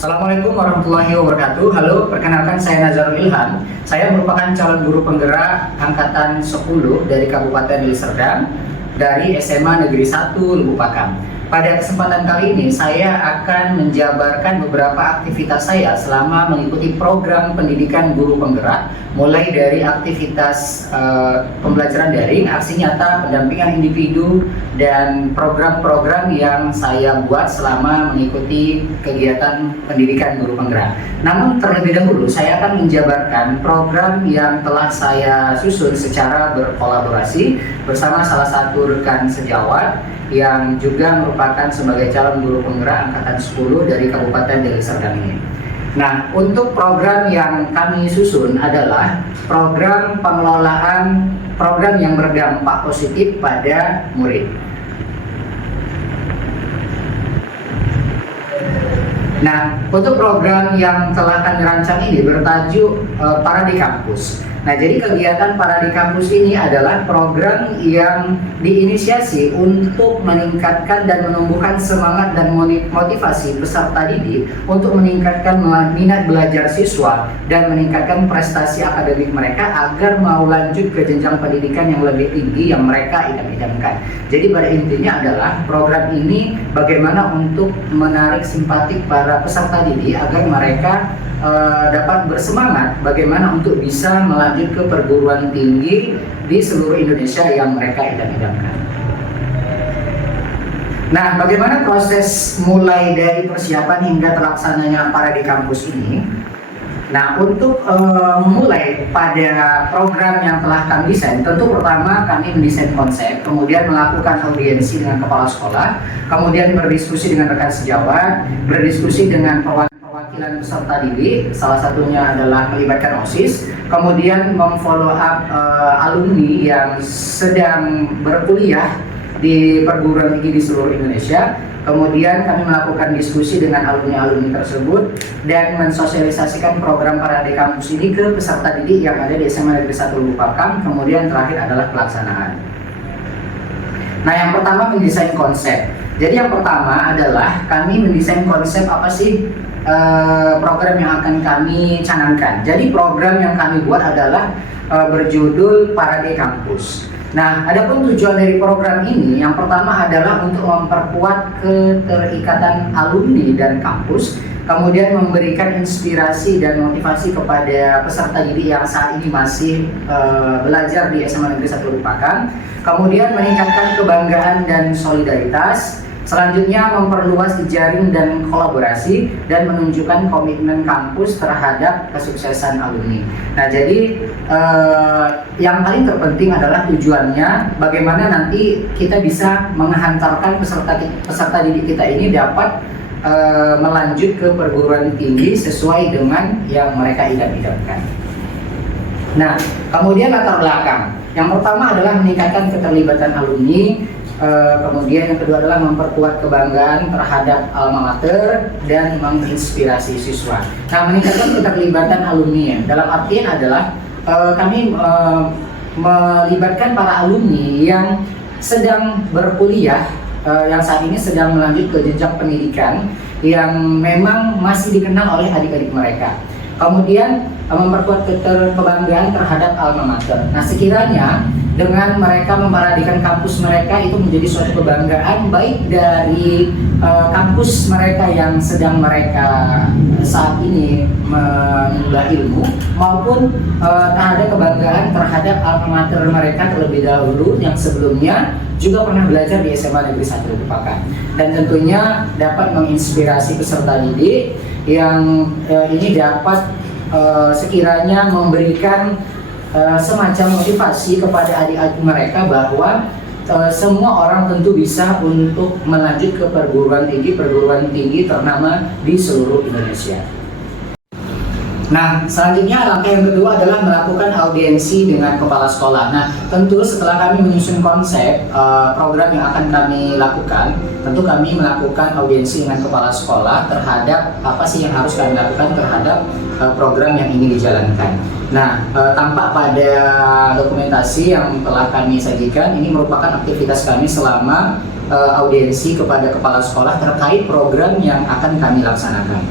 Assalamualaikum warahmatullahi wabarakatuh. Halo, perkenalkan saya Nazarul Ilham. Saya merupakan calon guru penggerak angkatan 10 dari Kabupaten Deli Serdang dari SMA Negeri 1 Lubuk Pakam. Pada kesempatan kali ini saya akan menjabarkan beberapa aktivitas saya selama mengikuti program pendidikan guru penggerak, mulai dari aktivitas pembelajaran daring, aksi nyata, pendampingan individu, dan program-program yang saya buat selama mengikuti kegiatan pendidikan guru penggerak. Namun terlebih dahulu saya akan menjabarkan program yang telah saya susun secara berkolaborasi bersama salah satu rekan sejawat yang juga merupakan sebagai calon guru penggerak angkatan 10 dari Kabupaten Deli Serdang ini. Nah, untuk program yang kami susun adalah program pengelolaan program yang berdampak positif pada murid. Nah, untuk program yang telah kami rancang ini bertajuk Para di Kampus. Nah, jadi kegiatan Para di Kampus ini adalah program yang diinisiasi untuk meningkatkan dan menumbuhkan semangat dan motivasi peserta didik untuk meningkatkan minat belajar siswa dan meningkatkan prestasi akademik mereka agar mau lanjut ke jenjang pendidikan yang lebih tinggi yang mereka idam-idamkan. Jadi pada intinya adalah program ini bagaimana untuk menarik simpatik para peserta didik agar mereka dapat bersemangat bagaimana untuk bisa melanjut ke perguruan tinggi di seluruh Indonesia yang mereka idam-idamkan. Nah, bagaimana proses mulai dari persiapan hingga terlaksananya Para di Kampus ini? Nah, untuk mulai pada program yang telah kami desain, tentu pertama kami mendesain konsep, kemudian melakukan audiensi dengan kepala sekolah, kemudian berdiskusi dengan rekan sejawat, berdiskusi dengan perwakilan peserta didik, salah satunya adalah melibatkan OSIS, kemudian memfollow up alumni yang sedang berkuliah di perguruan tinggi di seluruh Indonesia. Kemudian kami melakukan diskusi dengan alumni-alumni tersebut dan mensosialisasikan program Para di Kampus ini ke peserta didik yang ada di SMA Negeri 1 Lubuk Pakam. Kemudian terakhir adalah pelaksanaan. Nah, yang pertama mendesain konsep. Jadi yang pertama adalah kami mendesain konsep apa sih program yang akan kami canangkan. Jadi program yang kami buat adalah berjudul Para di Kampus. Nah, adapun tujuan dari program ini yang pertama adalah untuk memperkuat keterikatan alumni dan kampus, kemudian memberikan inspirasi dan motivasi kepada peserta didik yang saat ini masih belajar di SMA Negeri 1 Lubuk Pakam, kemudian meningkatkan kebanggaan dan solidaritas. Selanjutnya memperluas jejaring dan kolaborasi dan menunjukkan komitmen kampus terhadap kesuksesan alumni. Nah, jadi yang paling terpenting adalah tujuannya bagaimana nanti kita bisa menghantarkan peserta didik kita ini dapat melanjut ke perguruan tinggi sesuai dengan yang mereka idam-idamkan. Nah, kemudian latar belakang. Yang pertama adalah meningkatkan keterlibatan alumni. Kemudian yang kedua adalah memperkuat kebanggaan terhadap alma mater dan menginspirasi siswa. Nah, meningkatkan keterlibatan alumni dalam artian adalah kami melibatkan para alumni yang sedang berkuliah, yang saat ini sedang melanjut ke jenjang pendidikan yang memang masih dikenal oleh adik-adik mereka. Kemudian memperkuat kebanggaan terhadap alma mater. Nah, sekiranya dengan mereka memparadikan kampus mereka itu menjadi suatu kebanggaan baik dari kampus mereka yang sedang mereka saat ini menimba ilmu maupun ada kebanggaan terhadap alma mater mereka terlebih dahulu yang sebelumnya juga pernah belajar di SMA Negeri 1 Lubuk Pakam, dan tentunya dapat menginspirasi peserta didik yang ini dapat sekiranya memberikan semacam motivasi kepada adik-adik mereka bahwa semua orang tentu bisa untuk melanjut ke perguruan tinggi ternama di seluruh Indonesia. Nah, selanjutnya langkah yang kedua adalah melakukan audiensi dengan kepala sekolah. Nah, tentu setelah kami menyusun konsep program yang akan kami lakukan, tentu kami melakukan audiensi dengan kepala sekolah terhadap apa sih yang harus kami lakukan terhadap program yang ingin dijalankan. Nah, tampak pada dokumentasi yang telah kami sajikan, ini merupakan aktivitas kami selama audiensi kepada kepala sekolah terkait program yang akan kami laksanakan.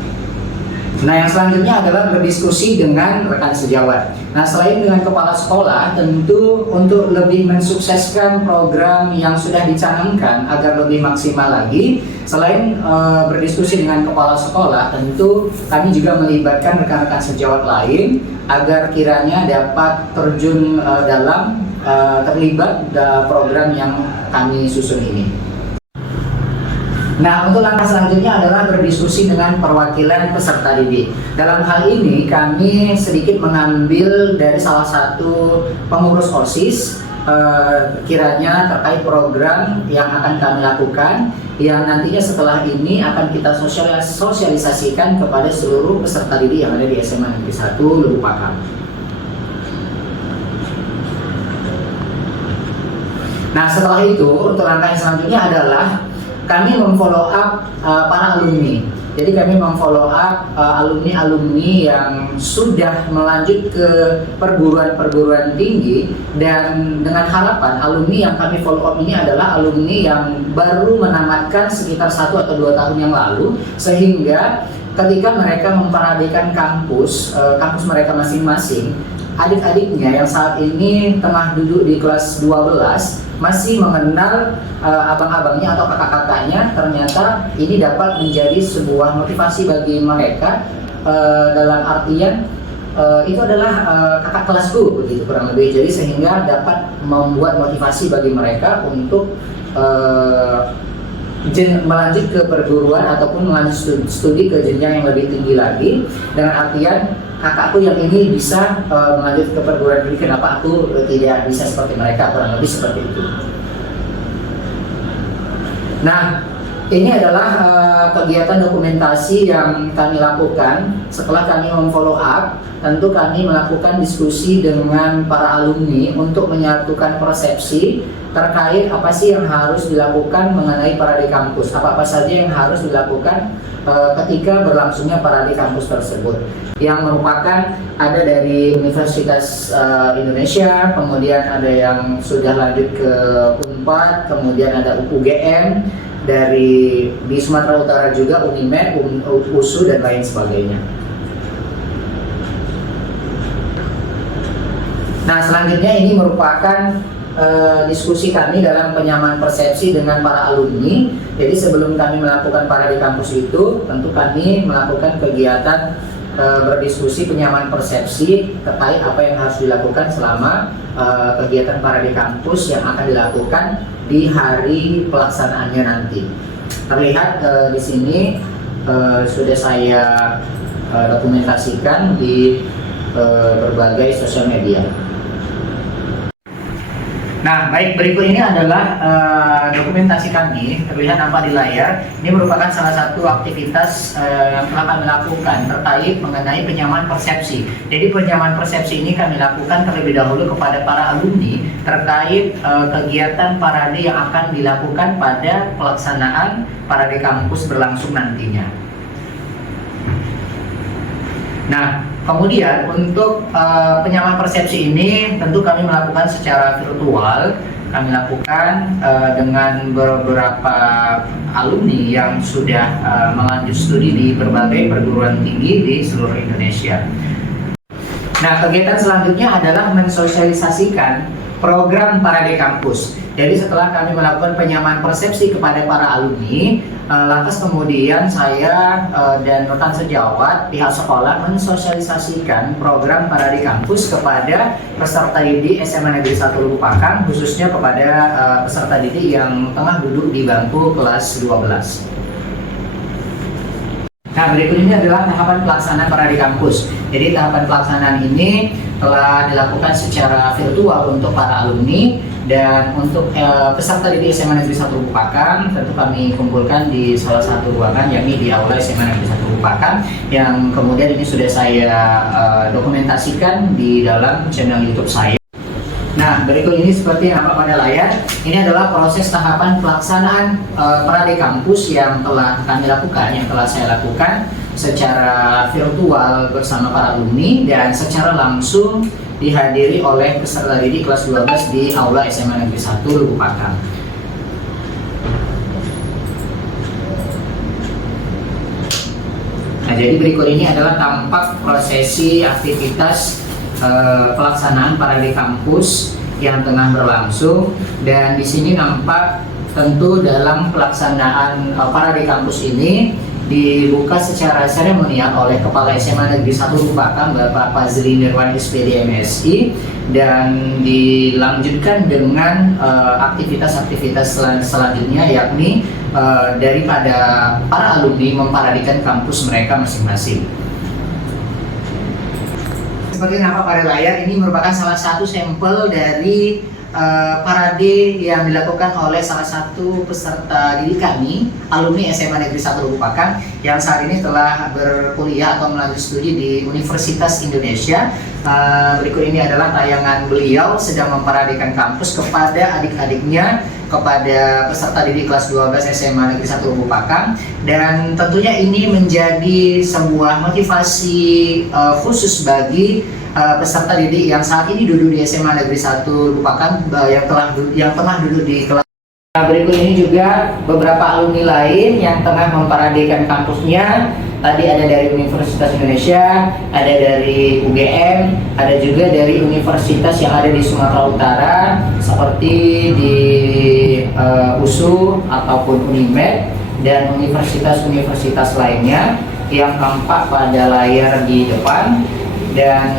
Nah, yang selanjutnya adalah berdiskusi dengan rekan sejawat. Nah, selain dengan kepala sekolah, tentu untuk lebih mensukseskan program yang sudah dicanangkan agar lebih maksimal lagi, selain berdiskusi dengan kepala sekolah, tentu kami juga melibatkan rekan-rekan sejawat lain agar kiranya dapat terjun terlibat dalam program yang kami susun ini. Nah, untuk langkah selanjutnya adalah berdiskusi dengan perwakilan peserta didik. Dalam hal ini kami sedikit mengambil dari salah satu pengurus OSIS kiranya terkait program yang akan kami lakukan, yang nantinya setelah ini akan kita sosialisasikan kepada seluruh peserta didik yang ada di SMA Negeri 1 Lubuk Pakam. Nah, setelah itu untuk langkah yang selanjutnya adalah kami memfollow up para alumni. Jadi kami memfollow up alumni-alumni yang sudah melanjut ke perguruan-perguruan tinggi, dan dengan harapan alumni yang kami follow up ini adalah alumni yang baru menamatkan sekitar 1 atau 2 tahun yang lalu, sehingga ketika mereka memparadekan kampus mereka masing-masing, adik-adiknya yang saat ini tengah duduk di kelas 12 masih mengenal abang-abangnya atau kakak-kakaknya. Ternyata ini dapat menjadi sebuah motivasi bagi mereka, dalam artian itu adalah kakak kelasku begitu kurang lebih. Jadi sehingga dapat membuat motivasi bagi mereka untuk melanjut ke perguruan ataupun melanjut studi ke jenjang yang lebih tinggi lagi, dengan artian kakakku yang ini bisa melanjut ke perguruan tinggi, kenapa aku tidak bisa seperti mereka, kurang lebih seperti itu. Nah, ini adalah kegiatan dokumentasi yang kami lakukan setelah kami memfollow up. Tentu kami melakukan diskusi dengan para alumni untuk menyatukan persepsi terkait apa sih yang harus dilakukan mengenai parade kampus, apa-apa saja yang harus dilakukan ketika berlangsungnya parade kampus tersebut, yang merupakan ada dari Universitas Indonesia, kemudian ada yang sudah lanjut ke Unpad, kemudian ada UGM, dari di Sumatera Utara juga Unimed, USU, dan lain sebagainya. Nah, selanjutnya ini merupakan diskusi kami dalam penyamaan persepsi dengan para alumni. Jadi sebelum kami melakukan parade kampus itu, tentu kami melakukan kegiatan berdiskusi penyamaan persepsi terkait apa yang harus dilakukan selama kegiatan parade kampus yang akan dilakukan di hari pelaksanaannya nanti. Terlihat di sini sudah saya dokumentasikan di berbagai sosial media. Nah, baik, berikut ini adalah dokumentasi kami, terlihat nampak di layar. Ini merupakan salah satu aktivitas yang telah kami lakukan terkait mengenai penyamaan persepsi. Jadi penyamaan persepsi ini kami lakukan terlebih dahulu kepada para alumni terkait kegiatan parade yang akan dilakukan pada pelaksanaan parade kampus berlangsung nantinya. Nah, kemudian untuk penyamaan persepsi ini tentu kami melakukan secara virtual. Kami lakukan dengan beberapa alumni yang sudah melanjut studi di berbagai perguruan tinggi di seluruh Indonesia. Nah, kegiatan selanjutnya adalah mensosialisasikan program parade kampus. Jadi setelah kami melakukan penyamaan persepsi kepada para alumni, lantas kemudian saya dan rekan sejawat pihak sekolah mensosialisasikan program parade kampus kepada peserta didik SMA Negeri 1 Lubuk Pakam, khususnya kepada peserta didik yang tengah duduk di bangku kelas 12. Nah, berikut ini adalah tahapan pelaksanaan parade kampus. Jadi tahapan pelaksanaan ini telah dilakukan secara virtual untuk para alumni, dan untuk peserta didik SMA Negeri 1 Lubuk Pakam tentu kami kumpulkan di salah satu ruangan, yakni di aula SMA Negeri 1 Lubuk Pakam, yang kemudian ini sudah saya dokumentasikan di dalam channel YouTube saya. Nah, berikut ini seperti yang nampak pada layar. Ini adalah proses tahapan pelaksanaan parade kampus yang telah kami lakukan, yang telah saya lakukan secara virtual bersama para alumni dan secara langsung dihadiri oleh peserta didik kelas 12 di aula SMA Negeri 1 Lubuk Pakam. Nah, jadi berikut ini adalah tampak prosesi aktivitas pelaksanaan Parade Kampus yang tengah berlangsung, dan di sini nampak tentu dalam pelaksanaan Parade Kampus ini dibuka secara seremonial oleh Kepala SMA Negeri 1 Lupakam Bapak Fazli Nirwan SPD MSI, dan dilanjutkan dengan aktivitas-aktivitas selanjutnya, yakni daripada para alumni memparadekan kampus mereka masing-masing. Seperti nampak pada layar, ini merupakan salah satu sampel dari parade yang dilakukan oleh salah satu peserta didik kami, alumni SMA Negeri 1 Lupakam, yang saat ini telah berkuliah atau melanjut studi di Universitas Indonesia. Berikut ini adalah tayangan beliau sedang memparadekan kampus kepada adik-adiknya, kepada peserta didik kelas 12 SMA Negeri 1 Lupakam, dan tentunya ini menjadi sebuah motivasi khusus bagi peserta didik yang saat ini duduk di SMA Negeri 1 Lupakam, yang tengah duduk di kelas. Berikut ini juga beberapa alumni lain yang tengah memparadekan kampusnya. Tadi ada dari Universitas Indonesia, ada dari UGM, ada juga dari universitas yang ada di Sumatera Utara seperti di USU ataupun Unimed, dan universitas-universitas lainnya yang tampak pada layar di depan. Dan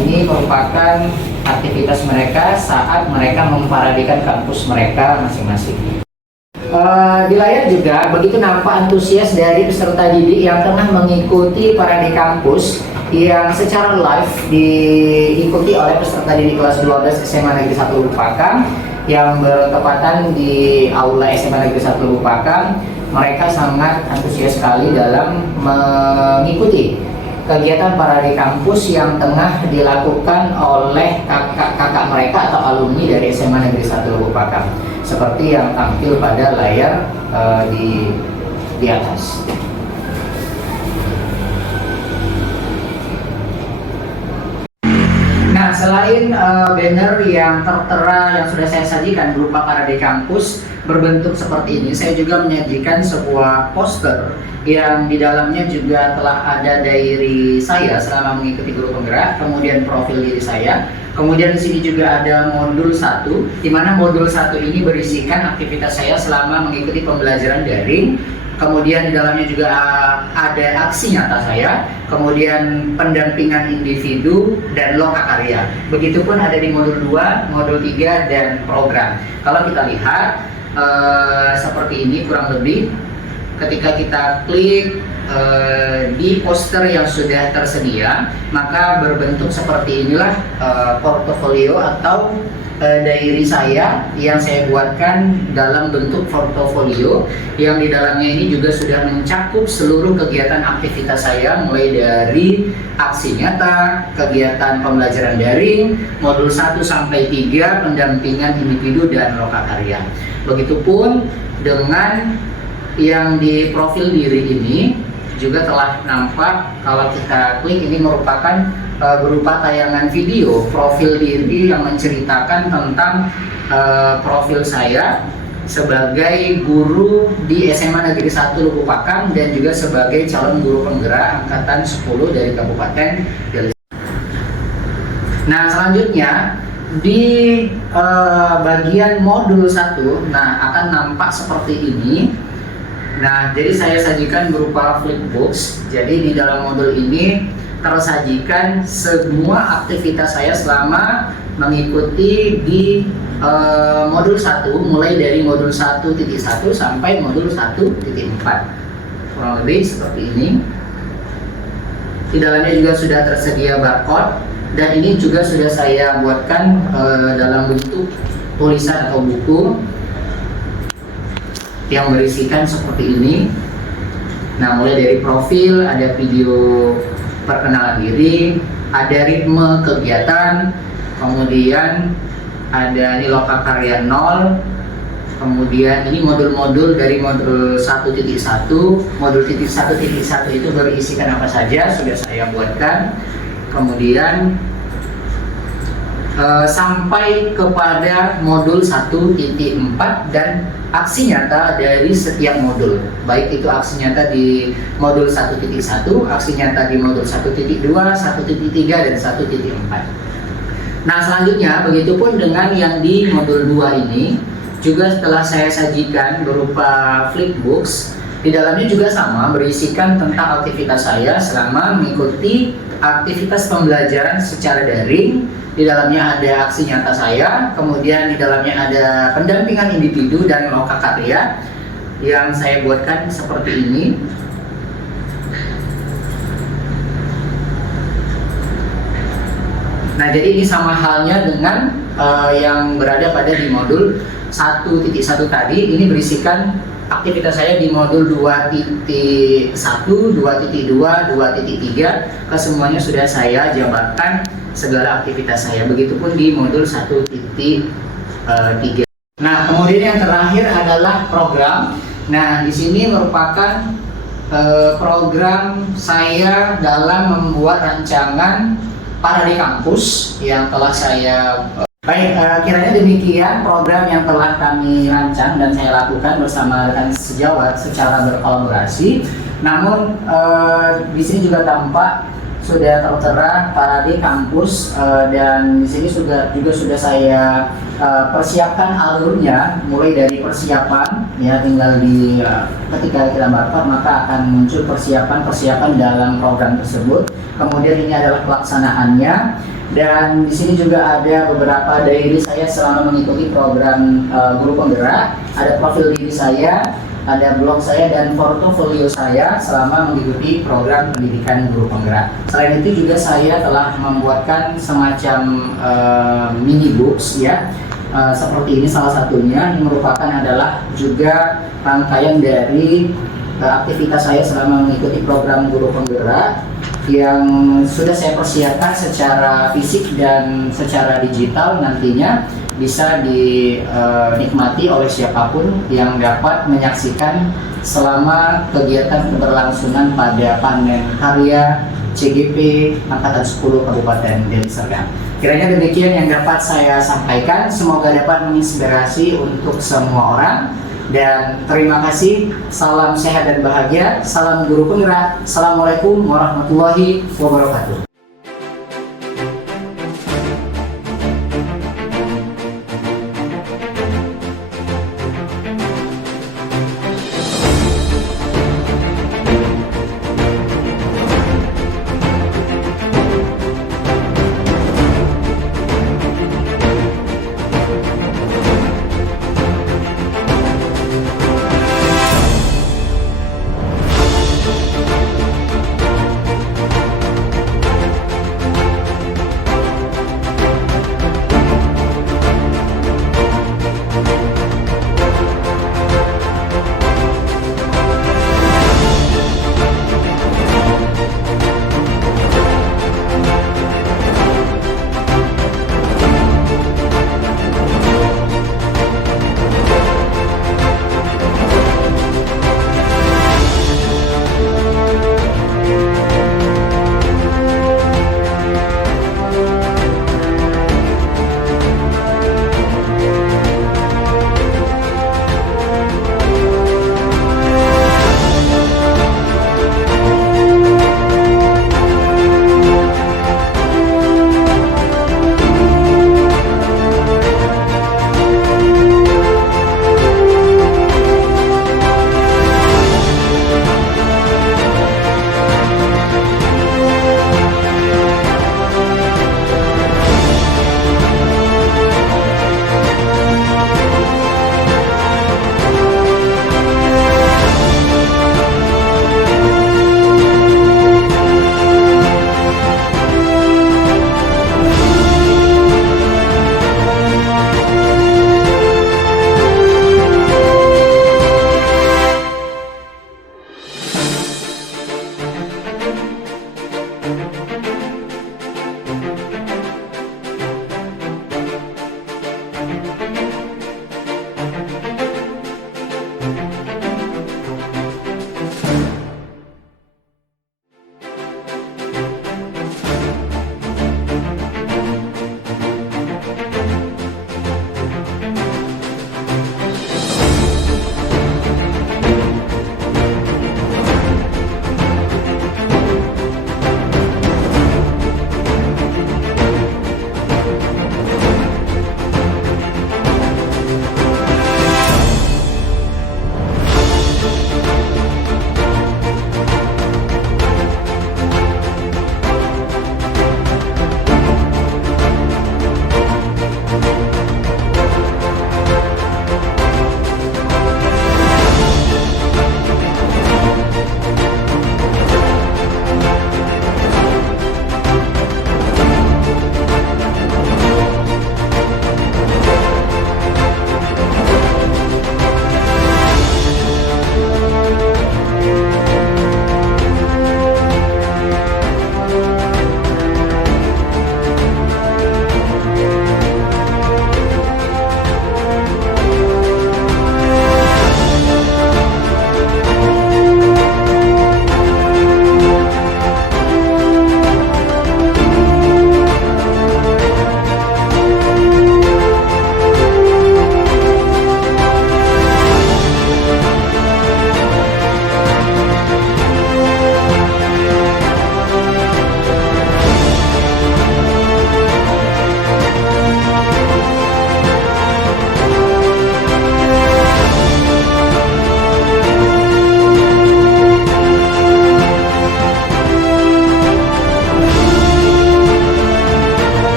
ini merupakan aktivitas mereka saat mereka memparadekan kampus mereka masing-masing. Di layar juga begitu nampak antusias dari peserta didik yang tengah mengikuti parade kampus yang secara live diikuti oleh peserta didik kelas 12 SMA Negeri 1 Lupakam yang bertepatan di Aula SMA Negeri 1 Lupakam. Mereka sangat antusias sekali dalam mengikuti kegiatan parade kampus yang tengah dilakukan oleh kakak-kakak mereka atau alumni dari SMA Negeri 1 Lupakam, seperti yang tampil pada layar di atas. Nah, selain banner yang tertera yang sudah saya sajikan berupa parade kampus berbentuk seperti ini, saya juga menyajikan sebuah poster yang di dalamnya juga telah ada diary saya selama mengikuti guru penggerak, kemudian profil diri saya, kemudian di sini juga ada modul 1, di mana modul 1 ini berisikan aktivitas saya selama mengikuti pembelajaran daring. Kemudian di dalamnya juga ada aksi nyata saya, kemudian pendampingan individu dan lokakarya. Begitupun ada di modul 2, modul 3, dan program. Kalau kita lihat seperti ini kurang lebih. Ketika kita klik di poster yang sudah tersedia, maka berbentuk seperti inilah portofolio atau diary saya yang saya buatkan dalam bentuk portofolio, yang di dalamnya ini juga sudah mencakup seluruh kegiatan aktivitas saya, mulai dari aksi nyata, kegiatan pembelajaran daring, modul 1 sampai 3, pendampingan individu dan lokakarya. Begitupun dengan yang di profil diri ini juga telah nampak. Kalau kita klik, ini merupakan berupa tayangan video profil diri yang menceritakan tentang profil saya sebagai guru di SMA Negeri 1 Lupakam dan juga sebagai calon guru penggerak angkatan 10 dari Kabupaten Deli. Nah, selanjutnya di bagian modul 1, nah akan nampak seperti ini. Nah, jadi saya sajikan berupa flipbox. Jadi di dalam modul ini tersajikan semua aktivitas saya selama mengikuti di modul 1, mulai dari modul 1.1 sampai modul 1.4. Kurang lebih seperti ini. Di dalamnya juga sudah tersedia barcode, dan ini juga sudah saya buatkan dalam bentuk tulisan atau buku yang berisikan seperti ini. Nah, mulai dari profil, ada video perkenalan diri, ada ritme kegiatan, kemudian ada ini lokakarya 0, kemudian ini modul-modul dari modul 1.1, modul 1.1 itu berisikan apa saja sudah saya buatkan. Kemudian sampai kepada modul 1.4 dan aksi nyata dari setiap modul, baik itu aksi nyata di modul 1.1, aksi nyata di modul 1.2, 1.3, dan 1.4. Nah, selanjutnya begitupun dengan yang di modul 2 ini juga setelah saya sajikan berupa flipbooks. Di dalamnya juga sama, berisikan tentang aktivitas saya selama mengikuti aktivitas pembelajaran secara daring. Di dalamnya ada aksi nyata saya, kemudian di dalamnya ada pendampingan individu dan loka karya yang saya buatkan seperti ini. Nah, jadi ini sama halnya dengan yang berada pada di modul 1.1 tadi. Ini berisikan aktivitas saya di modul 2.1, 2.2, 2.3. Kesemuanya sudah saya jabarkan segala aktivitas saya. Begitupun di modul 1.3. Nah, kemudian yang terakhir adalah program. Nah, di sini merupakan program saya dalam membuat rancangan Parade Kampus yang telah saya baik, kiranya demikian program yang telah kami rancang dan saya lakukan bersama rekan sejawat secara berkolaborasi. Namun di sini juga tampak sudah tertera Parade Kampus, dan di sini juga sudah saya persiapkan alurnya, mulai dari persiapan ya, tinggal di ketika kita bakar maka akan muncul persiapan dalam program tersebut. Kemudian ini adalah pelaksanaannya. Dan di sini juga ada beberapa diary saya selama mengikuti program guru penggerak, ada profil diri saya, ada blog saya dan portofolio saya selama mengikuti program pendidikan guru penggerak. Selain itu juga saya telah membuatkan semacam mini books ya, seperti ini salah satunya, yang merupakan adalah juga rangkaian dari aktivitas saya selama mengikuti program guru penggerak yang sudah saya persiapkan secara fisik dan secara digital. Nantinya bisa dinikmati oleh siapapun yang dapat menyaksikan selama kegiatan keberlangsungan pada panen karya CGP Angkatan 10 Kabupaten Deli Serdang. Kiranya demikian yang dapat saya sampaikan, semoga dapat menginspirasi untuk semua orang. Dan terima kasih, salam sehat dan bahagia, salam guru penggerak, assalamualaikum warahmatullahi wabarakatuh.